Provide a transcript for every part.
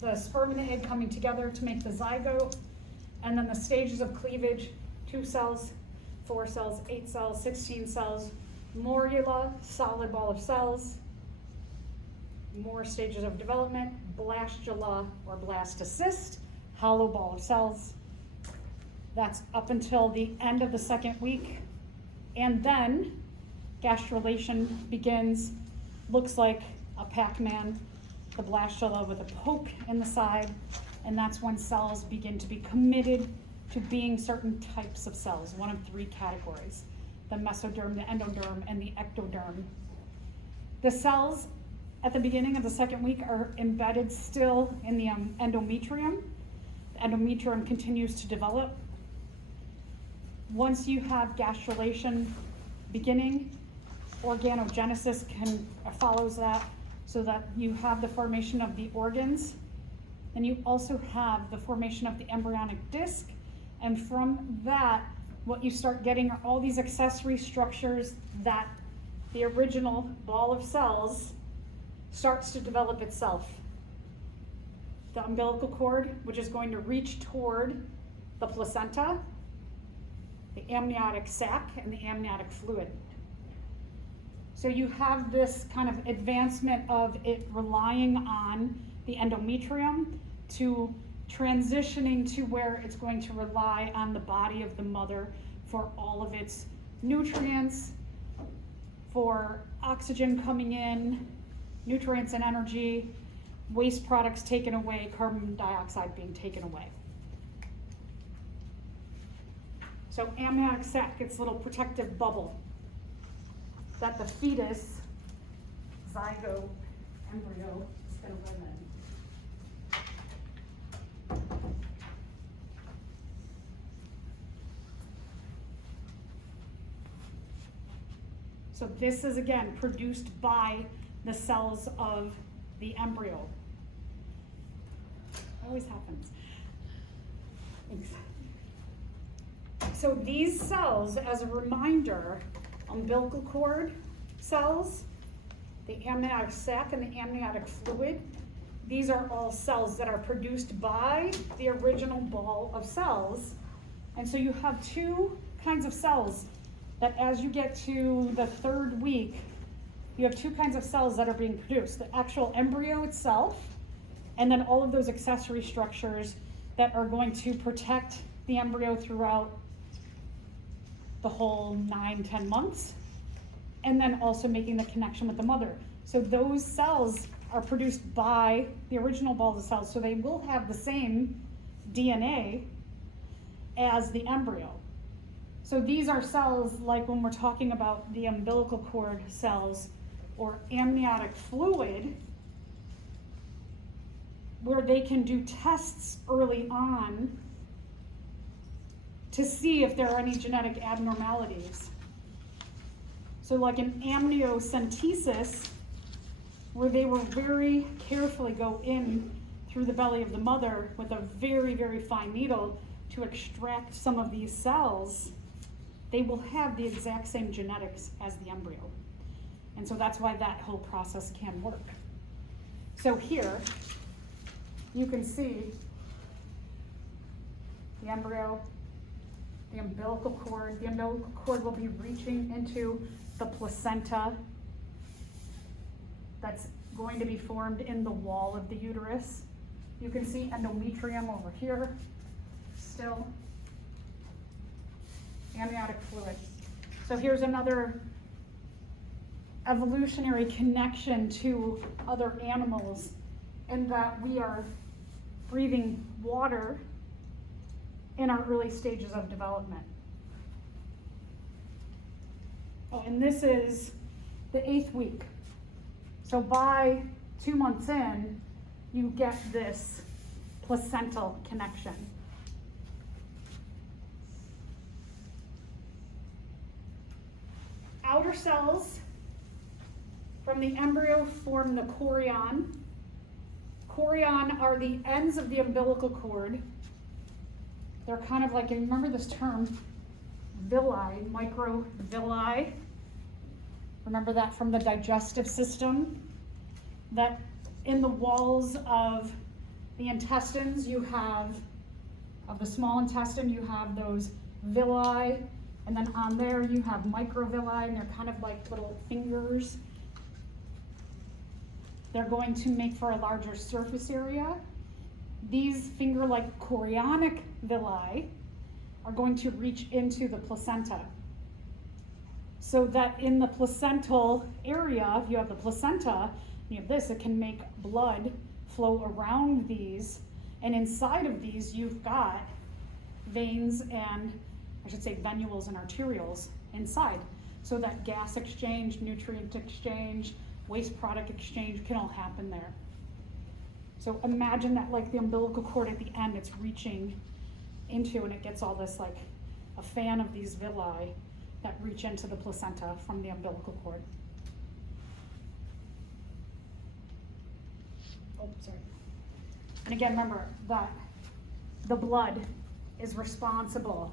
the sperm and the egg coming together to make the zygote, and then the stages of cleavage, 2 cells, 4 cells, 8 cells, 16 cells, morula, solid ball of cells, more stages of development, blastula or blastocyst, hollow ball of cells. That's up until the end of the 2nd week. And then gastrulation begins, looks like a Pac-Man, the blastula with a poke in the side, and that's when cells begin to be committed to being certain types of cells, one of 3 categories, the mesoderm, the endoderm, and the ectoderm. The cells at the beginning of the 2nd week are embedded still in the endometrium. The endometrium continues to develop. Once you have gastrulation beginning, organogenesis follows that, so that you have the formation of the organs, and you also have the formation of the embryonic disc, and from that, what you start getting are all these accessory structures that the original ball of cells starts to develop itself. The umbilical cord, which is going to reach toward the placenta, the amniotic sac, and the amniotic fluid. So you have this kind of advancement of it relying on the endometrium to transitioning to where it's going to rely on the body of the mother for all of its nutrients, for oxygen coming in, nutrients and energy, waste products taken away, carbon dioxide being taken away. So amniotic sac gets a little protective bubble that the fetus, zygote, embryo is going to live in. So this is again produced by the cells of the embryo. Always happens. Thanks. So these cells, as a reminder, umbilical cord cells, the amniotic sac and the amniotic fluid, these are all cells that are produced by the original ball of cells. And so you have 2 kinds of cells that as you get to the 3rd week, you have 2 kinds of cells that are being produced. The actual embryo itself, and then all of those accessory structures that are going to protect the embryo throughout the whole 9-10 months, and then also making the connection with the mother. So those cells are produced by the original ball of cells, so they will have the same DNA as the embryo. So these are cells like when we're talking about the umbilical cord cells or amniotic fluid, where they can do tests early on to see if there are any genetic abnormalities. So like an amniocentesis, where they will very carefully go in through the belly of the mother with a very, very fine needle to extract some of these cells, they will have the exact same genetics as the embryo. And so that's why that whole process can work. So here, you can see the embryo, the umbilical cord. The umbilical cord will be reaching into the placenta that's going to be formed in the wall of the uterus. You can see endometrium over here, still. Amniotic fluid. So here's another evolutionary connection to other animals in that we are breathing water in our early stages of development. Oh, and this is the 8th week. So by 2 months in, you get this placental connection. Outer cells from the embryo form the chorion. Chorion are the ends of the umbilical cord. They're kind of like, you remember this term, villi, microvilli. Remember that from the digestive system? That in the walls of The intestines, you have, of the small intestine, you have those villi, and then on there you have microvilli, and they're kind of like little fingers. They're going to make for a larger surface area. These finger-like chorionic villi are going to reach into the placenta. So that in the placental area, if you have the placenta, you have this, it can make blood flow around these, and inside of these you've got veins and, I should say, venules and arterioles inside, so that gas exchange, nutrient exchange, waste product exchange can all happen there. So imagine that like the umbilical cord at the end, it's reaching into, and it gets all this like a fan of these villi that reach into the placenta from the umbilical cord. Oh, sorry. And again, remember that the blood is responsible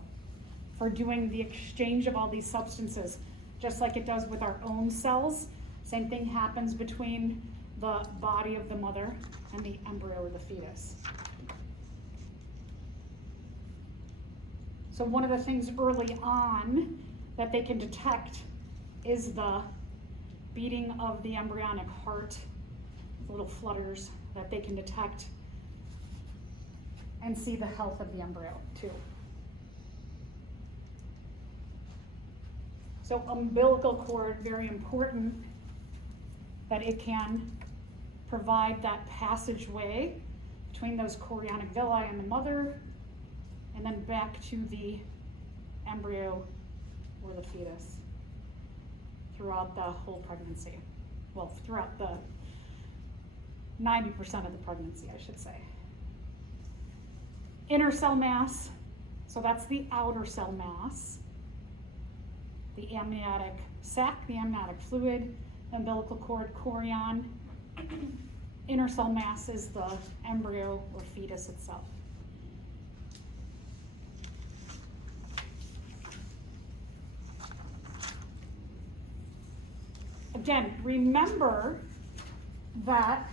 for doing the exchange of all these substances, just like it does with our own cells. Same thing happens between the body of the mother and the embryo or the fetus. So one of the things early on that they can detect is the beating of the embryonic heart, little flutters that they can detect, and see the health of the embryo too. So umbilical cord, very important that it can provide that passageway between those chorionic villi and the mother, and then back to the embryo or the fetus throughout the whole pregnancy. Well, throughout the 90% of the pregnancy, I should say. Inner cell mass, so that's the outer cell mass. The amniotic sac, the amniotic fluid, umbilical cord, chorion. Inner cell mass is the embryo or fetus itself. Again, remember that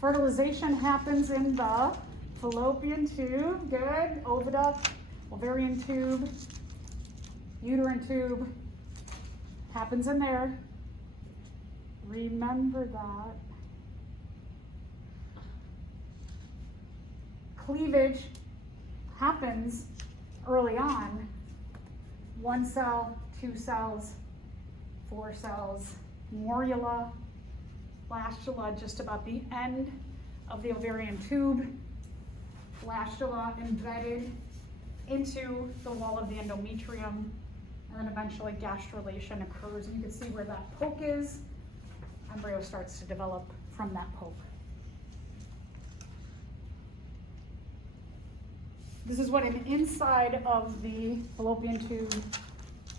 fertilization happens in the fallopian tube, good, oviduct, ovarian tube, uterine tube, happens in there. Remember that. Cleavage happens early on. 1 cell, 2 cells, 4 cells, morula, blastula just about the end of the ovarian tube, blastula embedded into the wall of the endometrium, and then eventually gastrulation occurs. And you can see where that poke is. Embryo starts to develop from that poke. This is what an inside of the fallopian tube,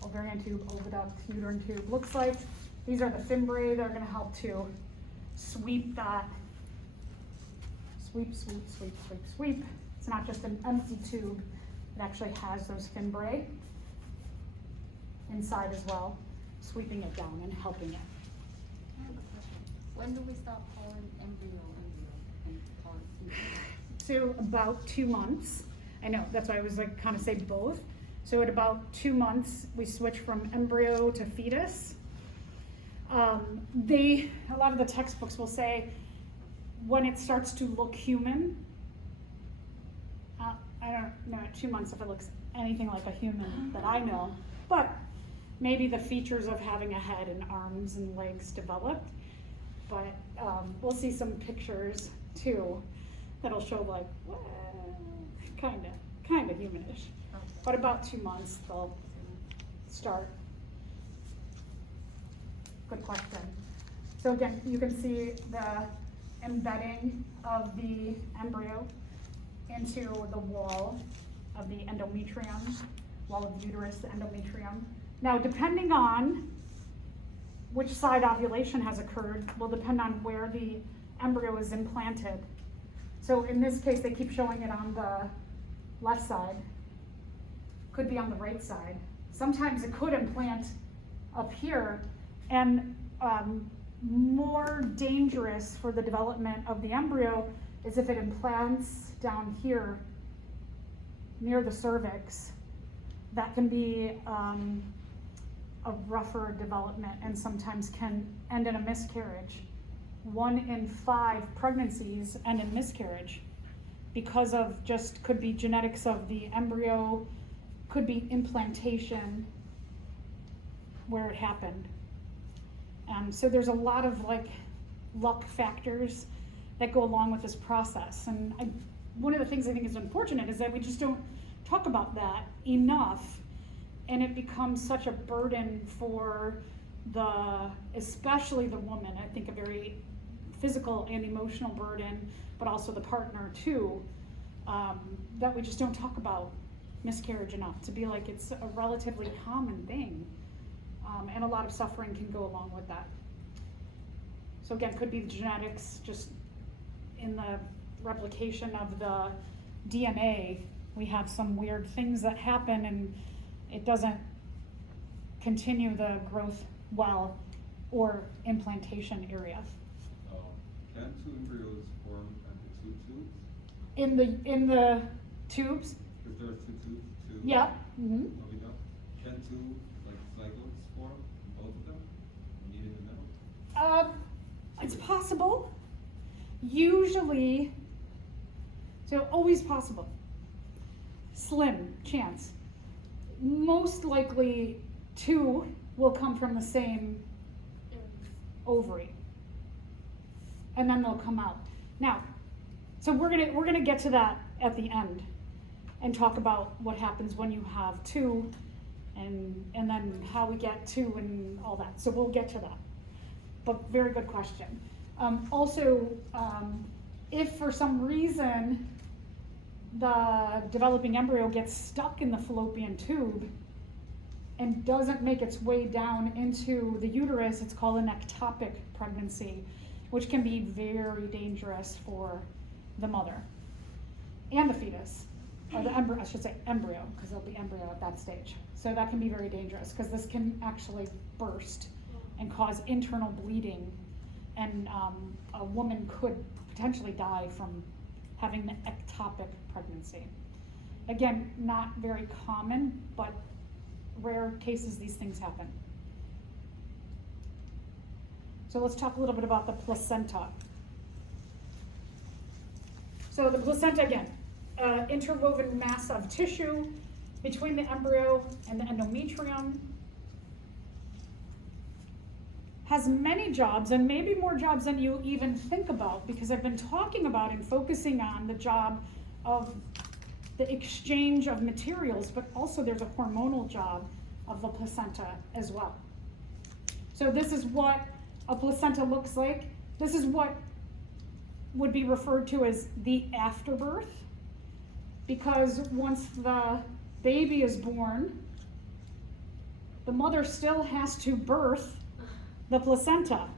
ovarian tube, oviduct, uterine tube looks like. These are the fimbriae. They're going to help to sweep that. Sweep, sweep, sweep, sweep, sweep. It's not just an empty tube. It actually has those fimbriae inside as well, sweeping it down and helping it. I have a question. When do we stop calling embryo and call it fetus? So about 2 months. I know, that's why I was like kind of say both. So at about 2 months, we switch from embryo to fetus. A lot of the textbooks will say when it starts to look human. I don't know at 2 months if it looks anything like a human that I know, but maybe the features of having a head and arms and legs developed. But we'll see some pictures too that'll show like, well, kind of humanish. Okay. But about 2 months they'll start. Good question. So again, you can see the embedding of the embryo into the wall of the endometrium, wall of the uterus, the endometrium. Now, depending on which side ovulation has occurred will depend on where the embryo is implanted. So in this case, they keep showing it on the left side. Could be on the right side. Sometimes it could implant up here, and more dangerous for the development of the embryo is if it implants down here near the cervix, that can be a rougher development and sometimes can end in a miscarriage. 1 in 5 pregnancies end in miscarriage because of could be genetics of the embryo, could be implantation where it happened. So there's a lot of luck factors that go along with this process. And one of the things I think is unfortunate is that we just don't talk about that enough, and it becomes such a burden for especially the woman. I think a very physical and emotional burden, but also the partner too, that we just don't talk about miscarriage enough to be like it's a relatively common thing. And a lot of suffering can go along with that. So again, could be the genetics, just in the replication of the DNA, we have some weird things that happen and it doesn't continue the growth well, or implantation area. Can 2 embryos form at the 2 tubes? In the tubes? Because there are 2 tubes, 2. Yeah. Mm-hmm. Can 2 zygotes form, both of them? Meet in the middle? It's possible. Usually, so always possible. Slim chance. Most likely 2 will come from the same ovary, and then they'll come out. Now, so we're gonna get to that at the end and talk about what happens when you have 2 and then how we get 2 and all that. So we'll get to that. But very good question. If for some reason the developing embryo gets stuck in the fallopian tube and doesn't make its way down into the uterus, it's called an ectopic pregnancy, which can be very dangerous for the mother and the fetus, or the embryo, I should say embryo, because there'll be embryo at that stage. So that can be very dangerous because this can actually burst and cause internal bleeding, and a woman could potentially die from having the ectopic pregnancy. Again, not very common, but rare cases these things happen. So let's talk a little bit about the placenta. So the placenta, again, interwoven mass of tissue between the embryo and the endometrium. Has many jobs, and maybe more jobs than you even think about, because I've been talking about and focusing on the job of the exchange of materials, but also there's a hormonal job of the placenta as well. So this is what a placenta looks like. This is what would be referred to as the afterbirth, because once the baby is born, the mother still has to birth the placenta.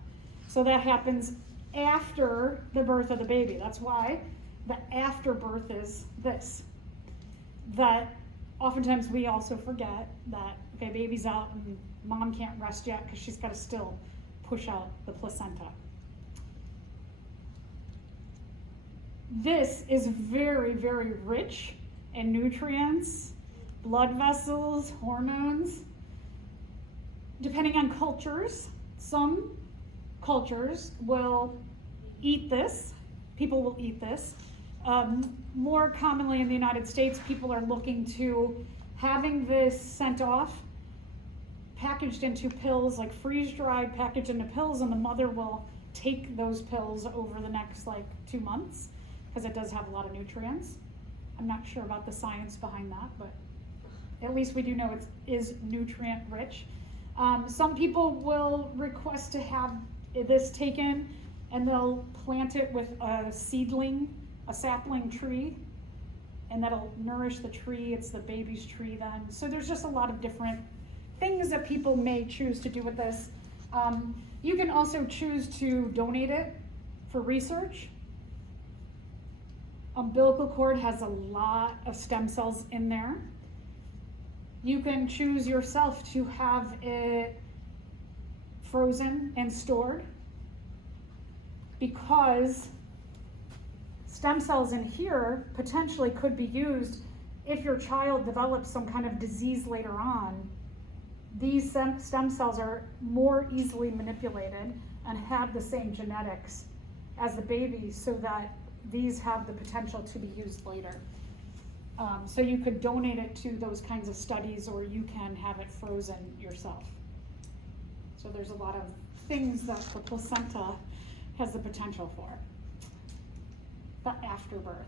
So that happens after the birth of the baby. That's why the afterbirth is this. That oftentimes we also forget that, okay, baby's out and mom can't rest yet because she's got to still push out the placenta. This is very, very rich in nutrients, blood vessels, hormones. Depending on cultures, some cultures will eat this. People will eat this. More commonly in the United States, people are looking to having this sent off, packaged into pills, like freeze-dried, packaged into pills, and the mother will take those pills over the next 2 months, because it does have a lot of nutrients. I'm not sure about the science behind that, but at least we do know it is nutrient rich. Some people will request to have this taken, and they'll plant it with a seedling, a sapling tree, and that'll nourish the tree. It's the baby's tree then. So there's just a lot of different things that people may choose to do with this. You can also choose to donate it for research. Umbilical cord has a lot of stem cells in there. You can choose yourself to have it frozen and stored, because stem cells in here potentially could be used if your child develops some kind of disease later on. These stem cells are more easily manipulated and have the same genetics as the baby, so that these have the potential to be used later. So you could donate it to those kinds of studies, or you can have it frozen yourself. So there's a lot of things that the placenta has the potential for. The afterbirth.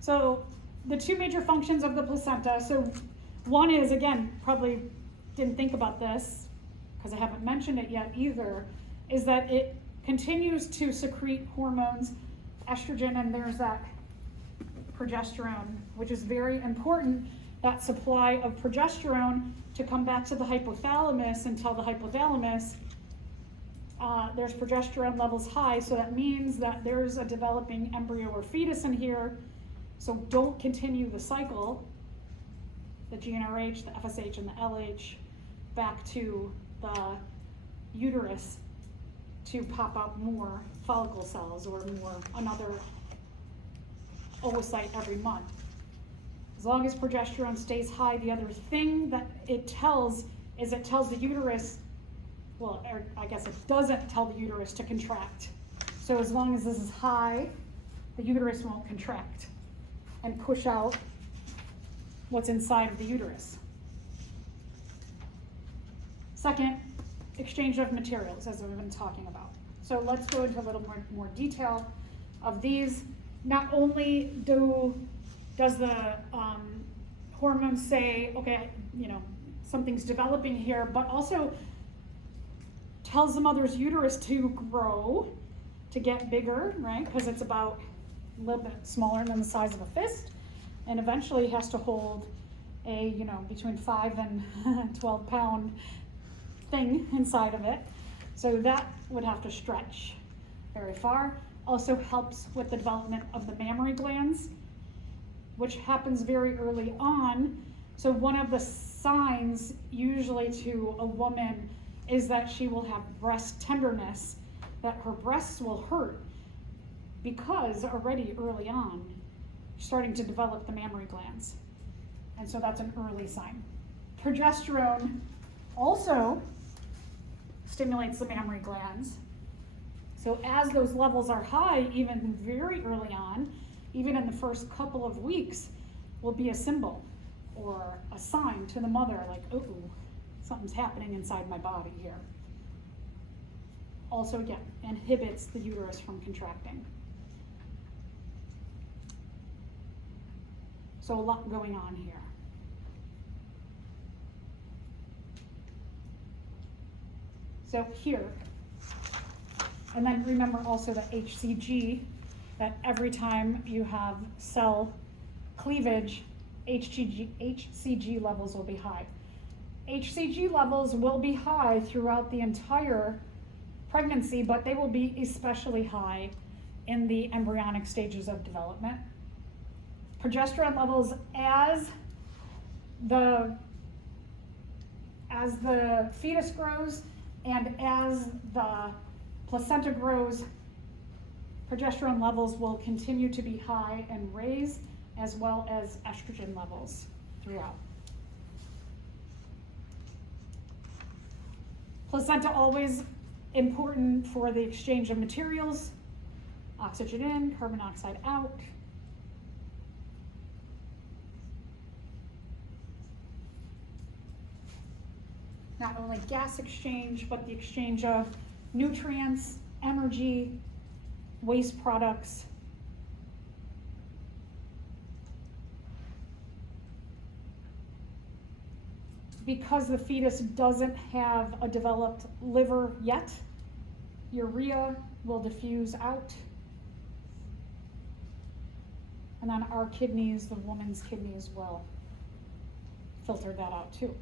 So the two major functions of the placenta, so one is, again, probably didn't think about this because I haven't mentioned it yet either, is that it continues to secrete hormones, estrogen, and there's that progesterone, which is very important, that supply of progesterone to come back to the hypothalamus and tell the hypothalamus there's progesterone levels high, so that means that there's a developing embryo or fetus in here, so don't continue the cycle, the GnRH, the FSH, and the LH, back to the uterus to pop out more follicle cells or more another oocyte every month. As long as progesterone stays high, the other thing that it tells is it tells the uterus, well, or I guess it doesn't tell the uterus to contract. So as long as this is high, the uterus won't contract and push out what's inside of the uterus. Second, exchange of materials, as we've been talking about. So let's go into a little more detail of these. Not only does the hormones say, okay, something's developing here, but also tells the mother's uterus to grow, to get bigger, right? Because it's about a little bit smaller than the size of a fist, and eventually has to hold a, between 5 and 12 pound thing inside of it. So that would have to stretch very far. Also helps with the development of the mammary glands, which happens very early on. So one of the signs usually to a woman is that she will have breast tenderness, that her breasts will hurt, because already early on, you're starting to develop the mammary glands. And so that's an early sign. Progesterone also stimulates the mammary glands. So as those levels are high, even very early on, even in the first couple of weeks, will be a symbol or a sign to the mother, like, oh, something's happening inside my body here. Also, again, inhibits the uterus from contracting. So a lot going on here. So here, and then remember also the HCG, that every time you have cell cleavage, HCG levels will be high. HCG levels will be high throughout the entire pregnancy, but they will be especially high in the embryonic stages of development. Progesterone levels as the fetus grows and as the placenta grows, progesterone levels will continue to be high and raise, as well as estrogen levels throughout. Placenta always important for the exchange of materials, oxygen in, carbon dioxide out. Not only gas exchange, but the exchange of nutrients, energy, waste products. Because the fetus doesn't have a developed liver yet, urea will diffuse out. And then our kidneys, the woman's kidneys, will filter that out too.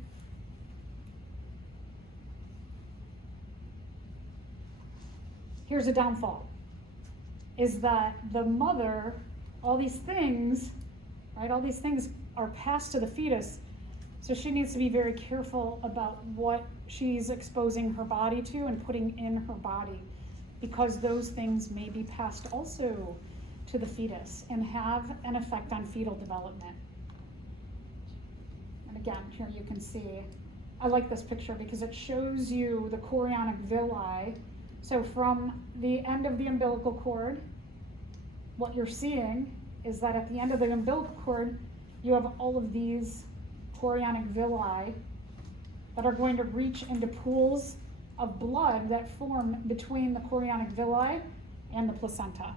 Here's a downfall, is that the mother, all these things, right, all these things are passed to the fetus, so she needs to be very careful about what she's exposing her body to and putting in her body, because those things may be passed also to the fetus and have an effect on fetal development. And again, here you can see, I like this picture because it shows you the chorionic villi. So from the end of the umbilical cord, what you're seeing is that at the end of the umbilical cord, you have all of these chorionic villi that are going to reach into pools of blood that form between the chorionic villi and the placenta.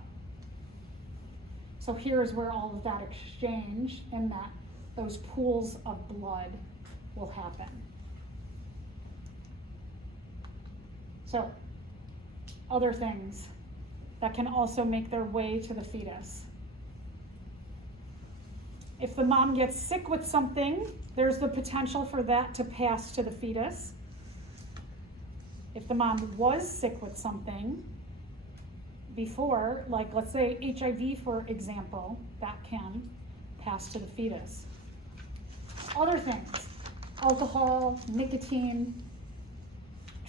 So here's where all of that exchange and those pools of blood will happen. So, other things that can also make their way to the fetus. If the mom gets sick with something, there's the potential for that to pass to the fetus. If the mom was sick with something before, like let's say HIV, for example, that can pass to the fetus. Other things, alcohol, nicotine,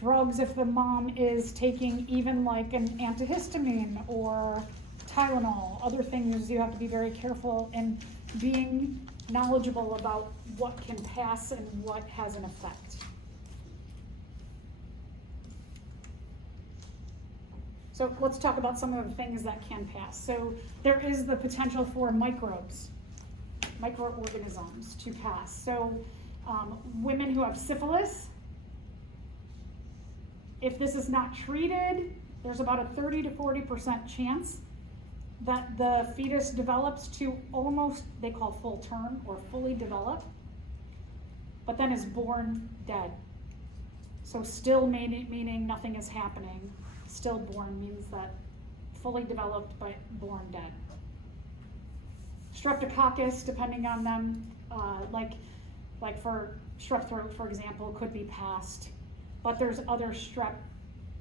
drugs, if the mom is taking even like an antihistamine or Tylenol, other things you have to be very careful in being knowledgeable about what can pass and what has an effect. So let's talk about some of the things that can pass. So there is the potential for microbes, microorganisms to pass. So women who have syphilis, if this is not treated, there's about a 30 to 40% chance that the fetus develops to almost, they call full term or fully developed, but then is born dead. So still meaning nothing is happening. Stillborn means that fully developed but born dead. Streptococcus, depending on them, like for strep throat, for example, could be passed. But there's other strep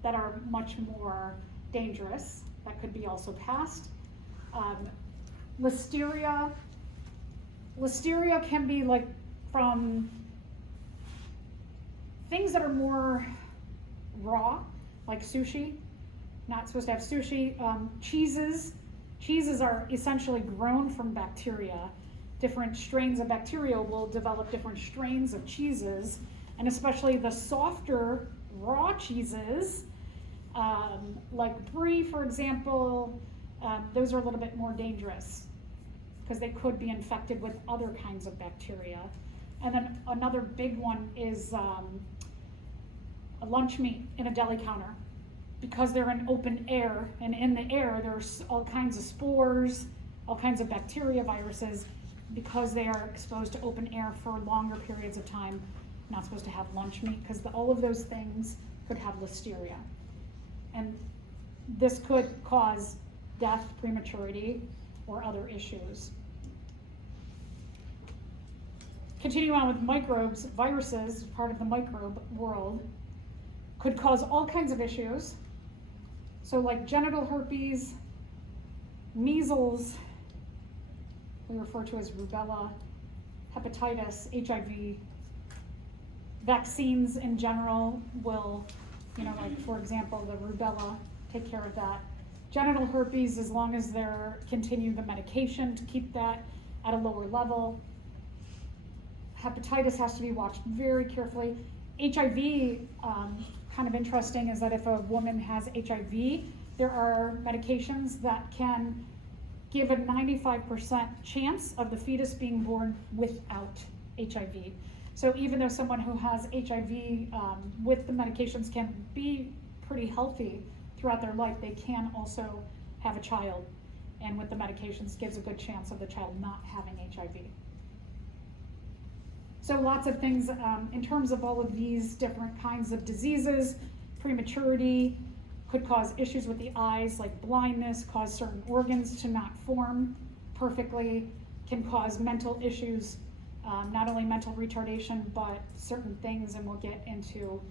that are much more dangerous that could be also passed. Listeria can be like from things that are more raw, like sushi. Not supposed to have sushi. Cheeses are essentially grown from bacteria. Different strains of bacteria will develop different strains of cheeses, and especially the softer raw cheeses, like brie, for example, those are a little bit more dangerous because they could be infected with other kinds of bacteria. And then another big one is a lunch meat in a deli counter, because they're in open air, and in the air there's all kinds of spores, all kinds of bacteria, viruses, because they are exposed to open air for longer periods of time. Not supposed to have lunch meat because all of those things could have listeria. And this could cause death, prematurity, or other issues. Continuing on with microbes, viruses, part of the microbe world, could cause all kinds of issues. So like genital herpes, measles, we refer to as rubella, hepatitis, HIV. Vaccines in general will, like for example, the rubella, take care of that. Genital herpes, as long as they're continue the medication to keep that at a lower level. Hepatitis has to be watched very carefully. HIV, kind of interesting is that if a woman has HIV, there are medications that can give a 95% chance of the fetus being born without HIV. So even though someone who has HIV with the medications can be pretty healthy throughout their life, they can also have a child, and with the medications gives a good chance of the child not having HIV. So lots of things in terms of all of these different kinds of diseases. Prematurity could cause issues with the eyes, like blindness, cause certain organs to not form perfectly, can cause mental issues, not only mental retardation, but certain things, and we'll get into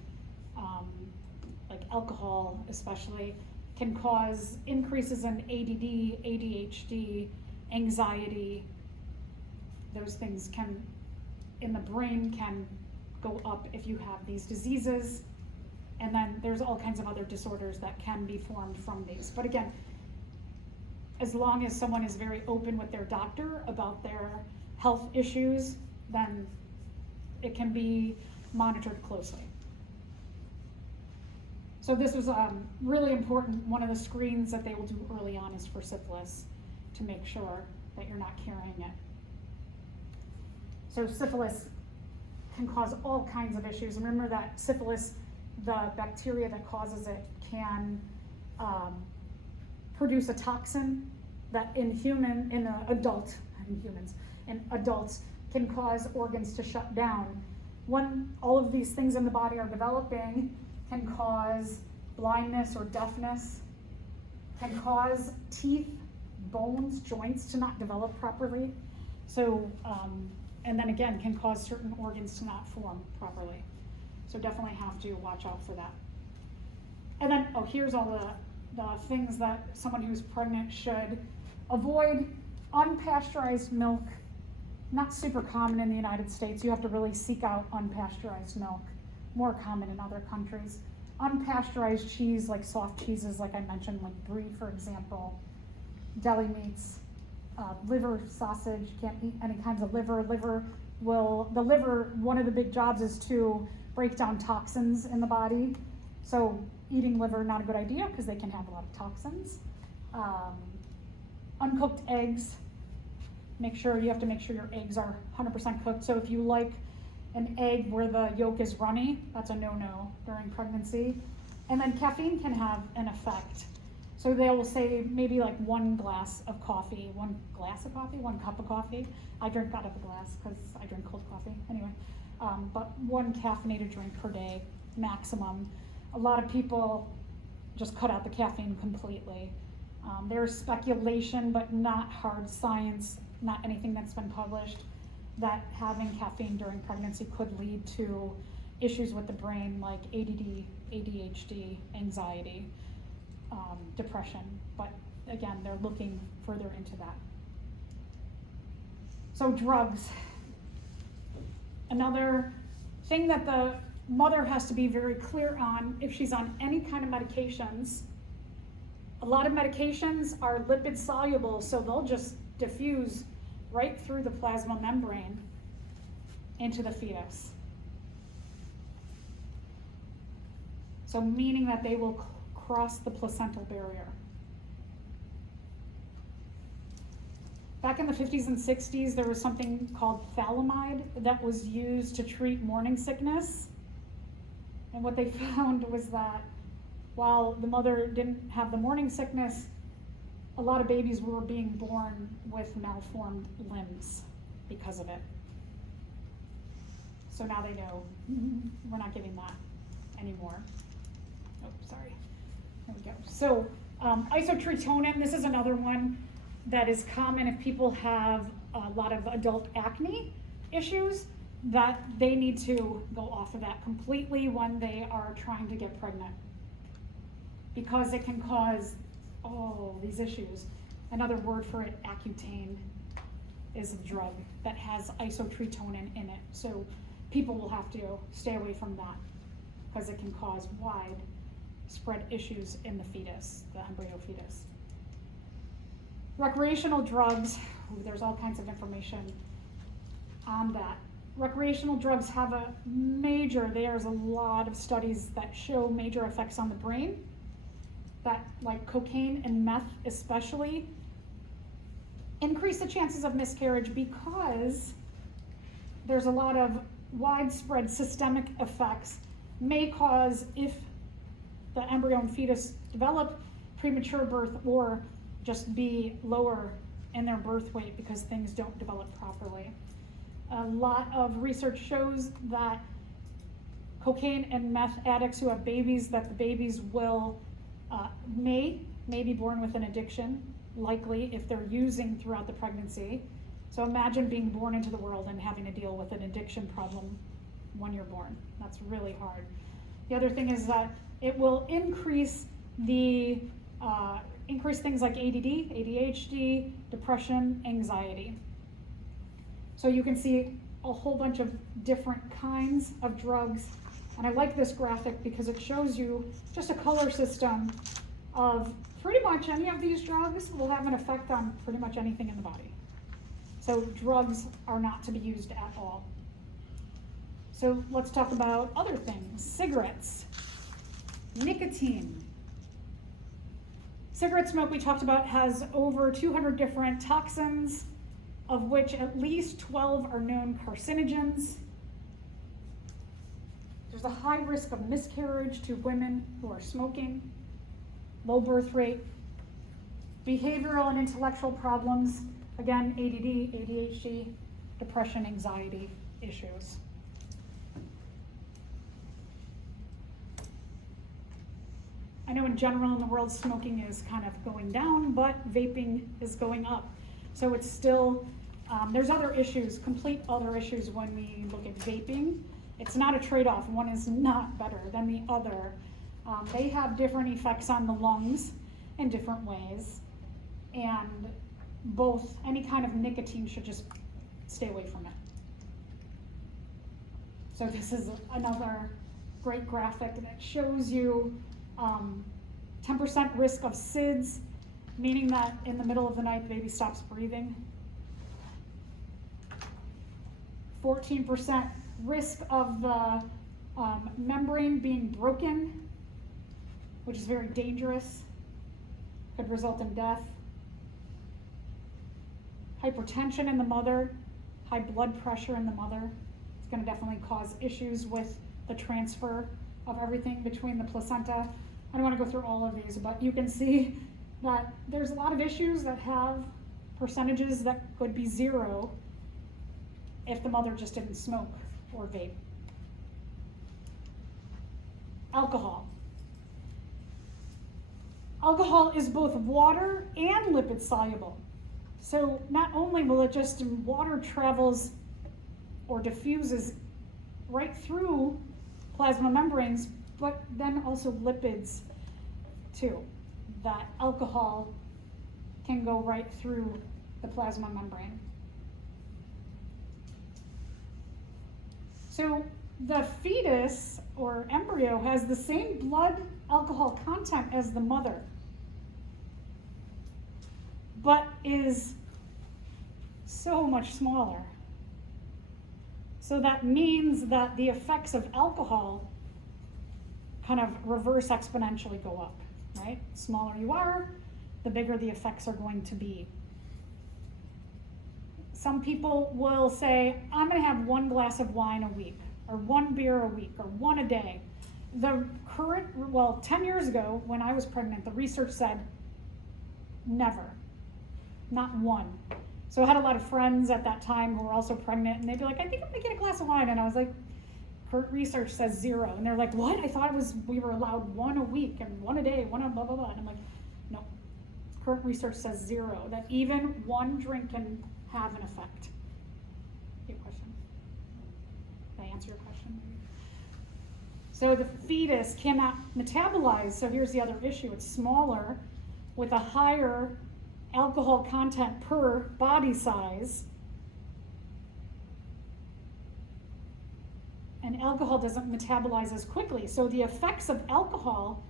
like alcohol especially, can cause increases in ADD, ADHD, anxiety. Those things can, in the brain, can go up if you have these diseases. And then there's all kinds of other disorders that can be formed from these. But again, as long as someone is very open with their doctor about their health issues, then it can be monitored closely. So this was really important. One of the screens that they will do early on is for syphilis, to make sure that you're not carrying it. So syphilis can cause all kinds of issues. And remember that syphilis, the bacteria that causes it, can produce a toxin that in adults can cause organs to shut down. When all of these things in the body are developing, can cause blindness or deafness, can cause teeth, bones, joints to not develop properly. So, and then again, can cause certain organs to not form properly. So definitely have to watch out for that. And then, here's all the things that someone who's pregnant should avoid. Unpasteurized milk, not super common in the United States. You have to really seek out unpasteurized milk. More common in other countries. Unpasteurized cheese, like soft cheeses, like I mentioned, like brie, for example. Deli meats, liver, sausage, can't eat any kinds of liver. The liver, one of the big jobs is to break down toxins in the body. So eating liver, not a good idea because they can have a lot of toxins. Uncooked eggs, you have to make sure your eggs are 100% cooked. So if you like an egg where the yolk is runny, that's a no-no during pregnancy. And then caffeine can have an effect. So they will say maybe like 1 glass of coffee, 1 cup of coffee. I drink out of a glass because I drink cold coffee anyway. But 1 caffeinated drink per day, maximum. A lot of people just cut out the caffeine completely. There's speculation, but not hard science, not anything that's been published, that having caffeine during pregnancy could lead to issues with the brain like ADD, ADHD, anxiety, depression. But again, they're looking further into that. So drugs. Another thing that the mother has to be very clear on if she's on any kind of medications. A lot of medications are lipid soluble, so they'll just diffuse right through the plasma membrane into the fetus. So meaning that they will cross the placental barrier. Back in the 50s and 60s, there was something called phthalimide that was used to treat morning sickness. And what they found was that while the mother didn't have the morning sickness, a lot of babies were being born with malformed limbs because of it. So now they know we're not giving that anymore. Oh, sorry. There we go. So isotretinoin, this is another one that is common if people have a lot of adult acne issues, that they need to go off of that completely when they are trying to get pregnant, because it can cause all these issues. Another word for it, Accutane, is a drug that has isotretinoin in it. So people will have to stay away from that because it can cause widespread issues in the fetus, the embryo fetus. Recreational drugs, there's all kinds of information on that. Recreational drugs have there's a lot of studies that show major effects on the brain, that like cocaine and meth especially increase the chances of miscarriage because there's a lot of widespread systemic effects, may cause, if the embryo and fetus develop, premature birth or just be lower in their birth weight because things don't develop properly. A lot of research shows that cocaine and meth addicts who have babies, that the babies will may be born with an addiction, likely if they're using throughout the pregnancy. So imagine being born into the world and having to deal with an addiction problem when you're born. That's really hard. The other thing is that it will increase things like ADD, ADHD, depression, anxiety. So you can see a whole bunch of different kinds of drugs. And I like this graphic because it shows you just a color system of pretty much any of these drugs will have an effect on pretty much anything in the body. So drugs are not to be used at all. So let's talk about other things. Cigarettes, nicotine. Cigarette smoke, we talked about, has over 200 different toxins, of which at least 12 are known carcinogens. There's a high risk of miscarriage to women who are smoking, low birth rate, behavioral and intellectual problems, again, ADD, ADHD, depression, anxiety issues. I know in general in the world smoking is kind of going down, but vaping is going up. So it's still, there's other issues, complete other issues when we look at vaping. It's not a trade-off. One is not better than the other. They have different effects on the lungs in different ways. And both, any kind of nicotine should just stay away from it. So this is another great graphic that shows you 10% risk of SIDS, meaning that in the middle of the night the baby stops breathing. 14% risk of the membrane being broken, which is very dangerous, could result in death. Hypertension in the mother, high blood pressure in the mother. It's going to definitely cause issues with the transfer of everything between the placenta. I don't want to go through all of these, but you can see that there's a lot of issues that have percentages that could be zero if the mother just didn't smoke or vape. Alcohol. Alcohol is both water and lipid soluble. So not only will it just, water travels or diffuses right through plasma membranes, but then also lipids too. That alcohol can go right through the plasma membrane. So the fetus or embryo has the same blood alcohol content as the mother, but is so much smaller. So that means that the effects of alcohol kind of reverse exponentially go up, right? Smaller you are, the bigger the effects are going to be. Some people will say, I'm gonna have 1 glass of wine a week, or 1 beer a week, or 1 a day. The current, 10 years ago when I was pregnant, the research said never, not 1. So I had a lot of friends at that time who were also pregnant, and they'd be like, I think I'm gonna get a glass of wine. And I was like, current research says 0. And they're like, what? I thought we were allowed 1 a week and 1 a day, 1 a blah, blah, blah. And I'm like, no, current research says 0, that even 1 drink can have an effect. Your question? Did I answer your question? So the fetus cannot metabolize, so here's the other issue. It's smaller with a higher alcohol content per body size. And alcohol doesn't metabolize as quickly. So the effects of alcohol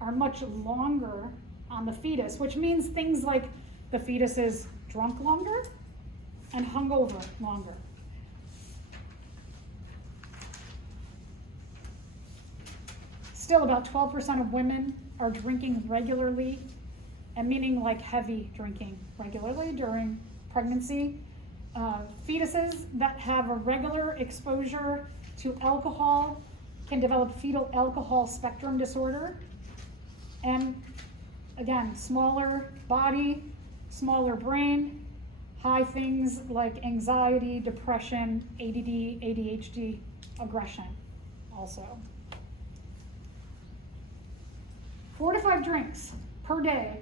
are much longer on the fetus, which means things like the fetus is drunk longer and hungover longer. Still, about 12% of women are drinking regularly, and meaning like heavy drinking regularly during pregnancy. Fetuses that have a regular exposure to alcohol can develop fetal alcohol spectrum disorder. And again, smaller body, smaller brain, high things like anxiety, depression, ADD, ADHD, aggression also. 4 to 5 drinks per day,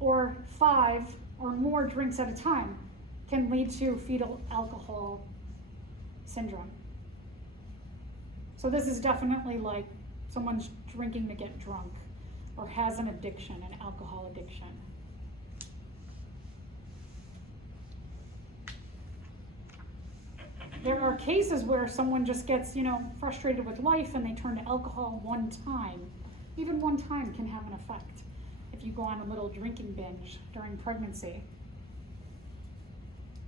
or 5 or more drinks at a time, can lead to fetal alcohol syndrome. So this is definitely like someone's drinking to get drunk or has an addiction, an alcohol addiction. There are cases where someone just gets, frustrated with life and they turn to alcohol 1 time Even one time can have an effect if you go on a little drinking binge during pregnancy.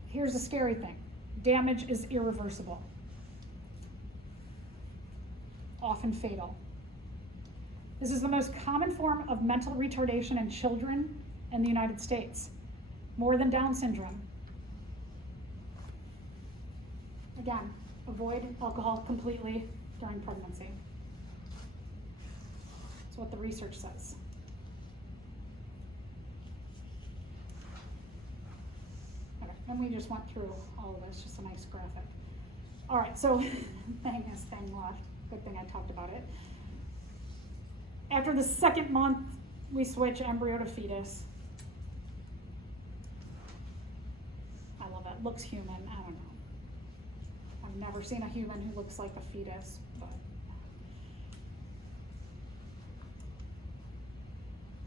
Here's the scary thing. Damage is irreversible, often fatal. This is the most common form of mental retardation in children in the United States, more than Down syndrome. Again, avoid alcohol completely during pregnancy. That's what the research says. Okay, and we just went through all of this, just a nice graphic. All right, so thing left. Good thing I talked about it. After the second month, we switch embryo to fetus. I love it. Looks human. I don't know. I've never seen a human who looks like a fetus, but.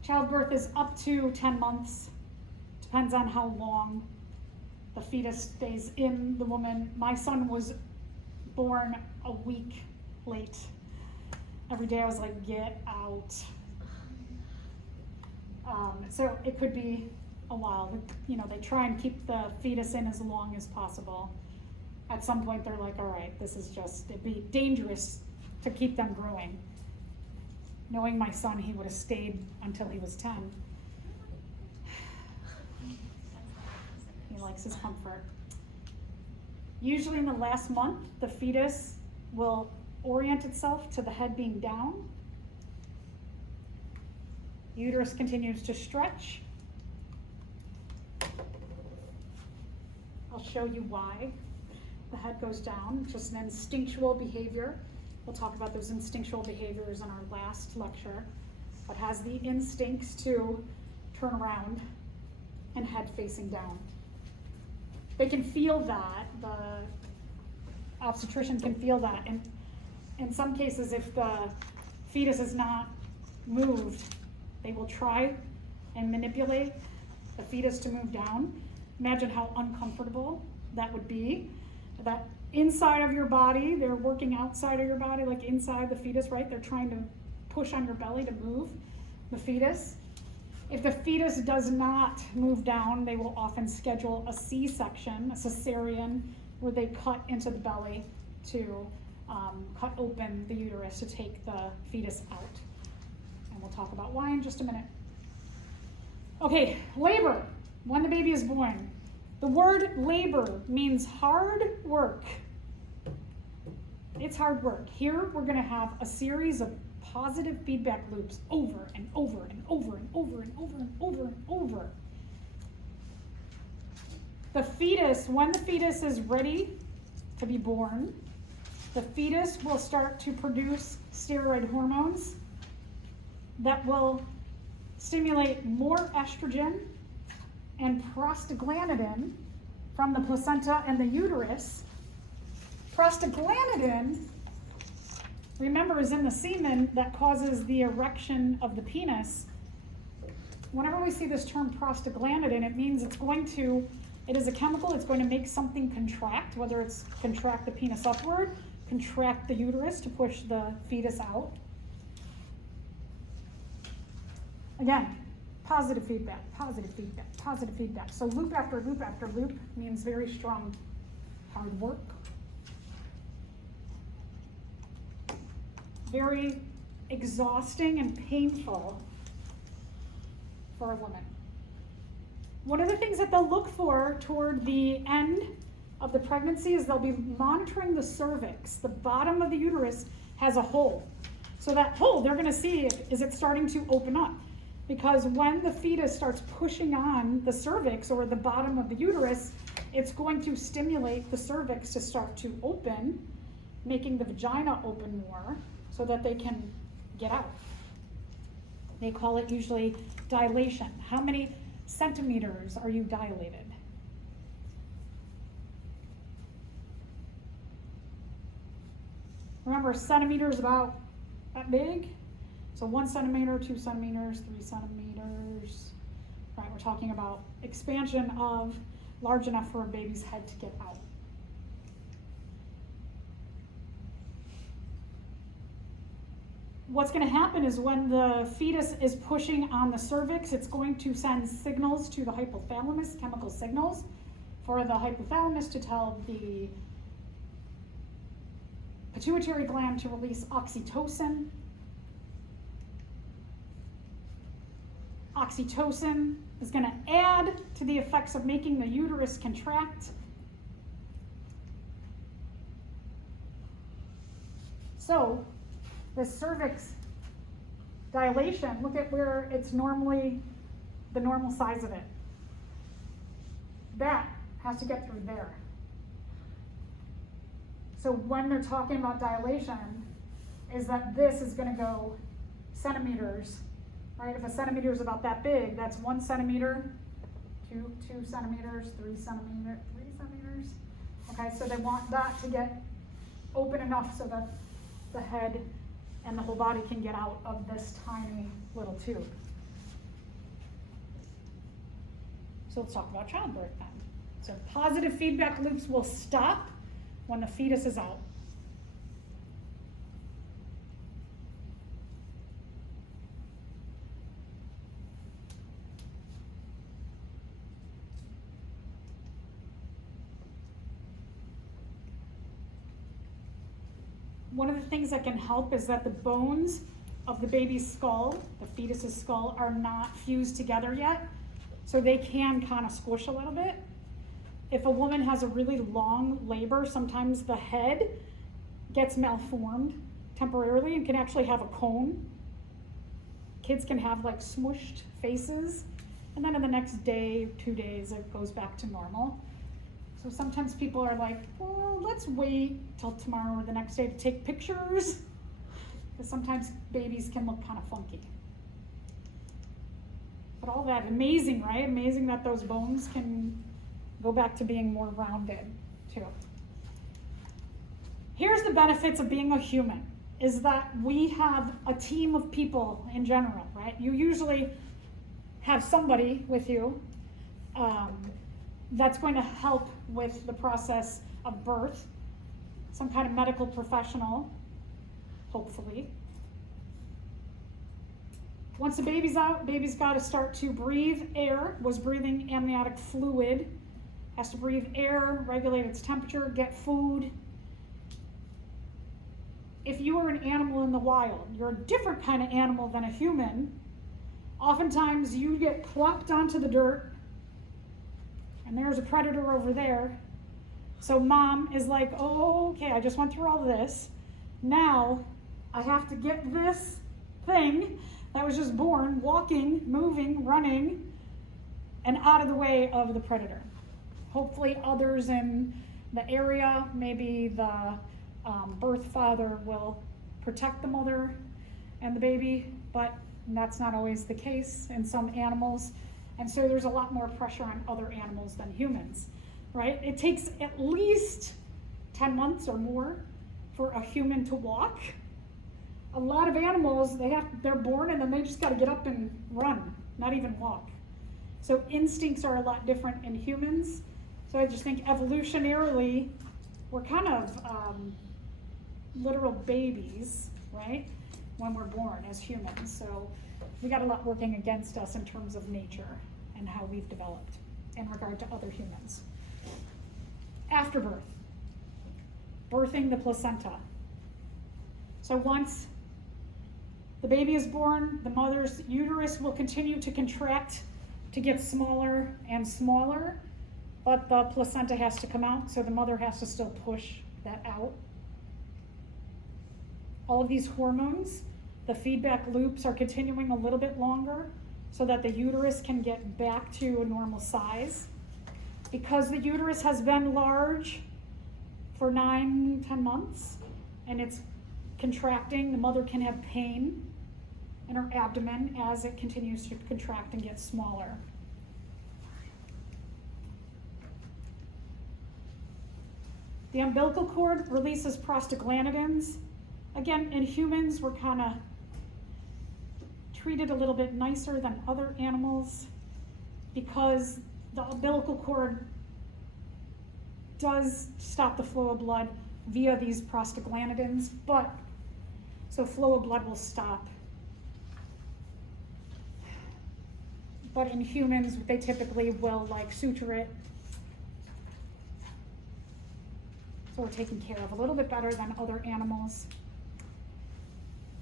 Childbirth is up to 10 months. Depends on how long the fetus stays in the woman. My son was born a week late. Every day I was like, get out. So it could be a while. You know, they try and keep the fetus in as long as possible. At some point they're like, all right, this is just, it'd be dangerous to keep them growing. Knowing my son, he would have stayed until he was 10. He likes his comfort. Usually in the last month, the fetus will orient itself to the head being down. Uterus continues to stretch. I'll show you why the head goes down, just an instinctual behavior. We'll talk about those instinctual behaviors in our last lecture. It has the instincts to turn around and head facing down. They can feel that, the obstetrician can feel that, and in some cases, if the fetus is not moved, they will try and manipulate the fetus to move down. Imagine how uncomfortable that would be. That inside of your body, they're working outside of your body, like inside the fetus, right? They're trying to push on your belly to move the fetus. If the fetus does not move down, they will often schedule a C-section, a cesarean, where they cut into the belly to cut open the uterus to take the fetus out. And we'll talk about why in just a minute. Okay, labor, when the baby is born. The word labor means hard work. It's hard work. Here we're going to have a series of positive feedback loops over and over and over and over and over and over and over. The fetus, when the fetus is ready to be born, the fetus will start to produce steroid hormones that will stimulate more estrogen and prostaglandin from the placenta and the uterus. Prostaglandin, remember, is in the semen that causes the erection of the penis. Whenever we see this term prostaglandin, it means it is a chemical, it's going to make something contract, whether it's contract the penis upward, contract the uterus to push the fetus out. Again, positive feedback, positive feedback, positive feedback. So loop after loop after loop means very strong hard work. Very exhausting and painful for a woman. One of the things that they'll look for toward the end of the pregnancy is they'll be monitoring the cervix. The bottom of the uterus has a hole. So that hole, they're going to see, is it starting to open up? Because when the fetus starts pushing on the cervix or the bottom of the uterus, it's going to stimulate the cervix to start to open, making the vagina open more so that they can get out. They call it usually dilation. How many centimeters are you dilated? Remember, centimeter is about that big. So 1 centimeter, 2 centimeters, 3 centimeters. Right, we're talking about expansion of large enough for a baby's head to get out. what's going to happen is when the fetus is pushing on the cervix, it's going to send signals to the hypothalamus, chemical signals, for the hypothalamus to tell the pituitary gland to release oxytocin. Oxytocin is going to add to the effects of making the uterus contract. So, the cervix dilation, look at where it's normally the normal size of it. That has to get through there. So when they're talking about dilation, is that this is going to go centimeters, right? If a centimeter is about that big, that's 1 centimeter, 2 centimeters, 3 centimeters. Okay, so they want that to get open enough so that the head and the whole body can get out of this tiny little tube. So let's talk about childbirth then. So positive feedback loops will stop when the fetus is out. One of the things that can help is that the bones of the baby's skull, the fetus's skull, are not fused together yet. So they can kind of squish a little bit. If a woman has a really long labor, sometimes the head gets malformed temporarily and can actually have a cone. Kids can have like smushed faces, and then in the next day, 2 days, it goes back to normal. So sometimes people are like, well, let's wait till tomorrow or the next day to take pictures, because sometimes babies can look kind of funky. But all that, amazing, right? Amazing that those bones can go back to being more rounded, too. Here's the benefits of being a human, is that we have a team of people in general, right? You usually have somebody with you that's going to help with the process of birth, some kind of medical professional, hopefully. Once the baby's out, baby's got to start to breathe air, was breathing amniotic fluid, has to breathe air, regulate its temperature, get food. If you are an animal in the wild, you're a different kind of animal than a human. Oftentimes you get plopped onto the dirt, and there's a predator over there. So mom is like, oh, okay, I just went through all this. Now I have to get this thing that was just born, walking, moving, running, and out of the way of the predator. Hopefully others in the area, maybe the birth father will protect the mother and the baby, but that's not always the case in some animals. And so there's a lot more pressure on other animals than humans, right? It takes at least 10 months or more for a human to walk. A lot of animals, they're born and then they just got to get up and run, not even walk. So instincts are a lot different in humans. So I just think evolutionarily, we're kind of literal babies, right? When we're born as humans. So we got a lot working against us in terms of nature and how we've developed in regard to other humans. Afterbirth, birthing the placenta. So once the baby is born, the mother's uterus will continue to contract to get smaller and smaller, but the placenta has to come out, so the mother has to still push that out. All of these hormones, the feedback loops are continuing a little bit longer so that the uterus can get back to a normal size. Because the uterus has been large for 9-10 months and it's contracting, the mother can have pain in her abdomen as it continues to contract and get smaller. The umbilical cord releases prostaglandins. Again, in humans, we're kind of treated a little bit nicer than other animals because the umbilical cord does stop the flow of blood via these prostaglandins, but So flow of blood will stop. But in humans, they typically will like suture it. So we're taken care of a little bit better than other animals.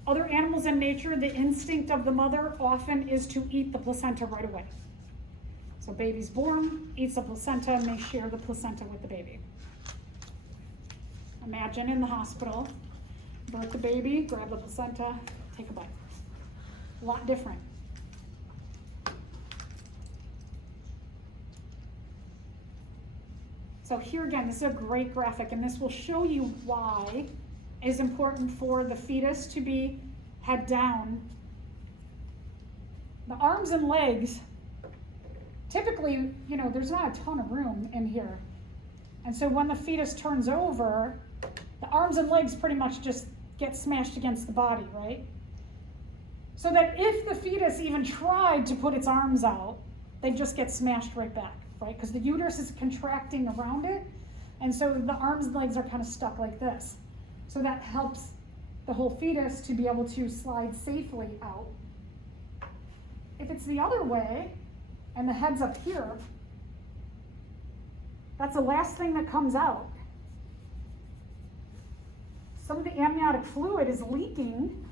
Other animals in nature, the instinct of the mother often is to eat the placenta right away. So baby's born, eats the placenta, and they share the placenta with the baby. Imagine in the hospital, birth the baby, grab the placenta, take a bite. A lot different. So here again, this is a great graphic, and this will show you why it is important for the fetus to be head down. The arms and legs, typically, there's not a ton of room in here. And so when the fetus turns over, the arms and legs pretty much just get smashed against the body, right? So that if the fetus even tried to put its arms out, they just get smashed right back. Right? Because the uterus is contracting around it, and so the arms and legs are kind of stuck like this. So that helps the whole fetus to be able to slide safely out. If it's the other way, and the head's up here, that's the last thing that comes out. Some of the amniotic fluid is leaking,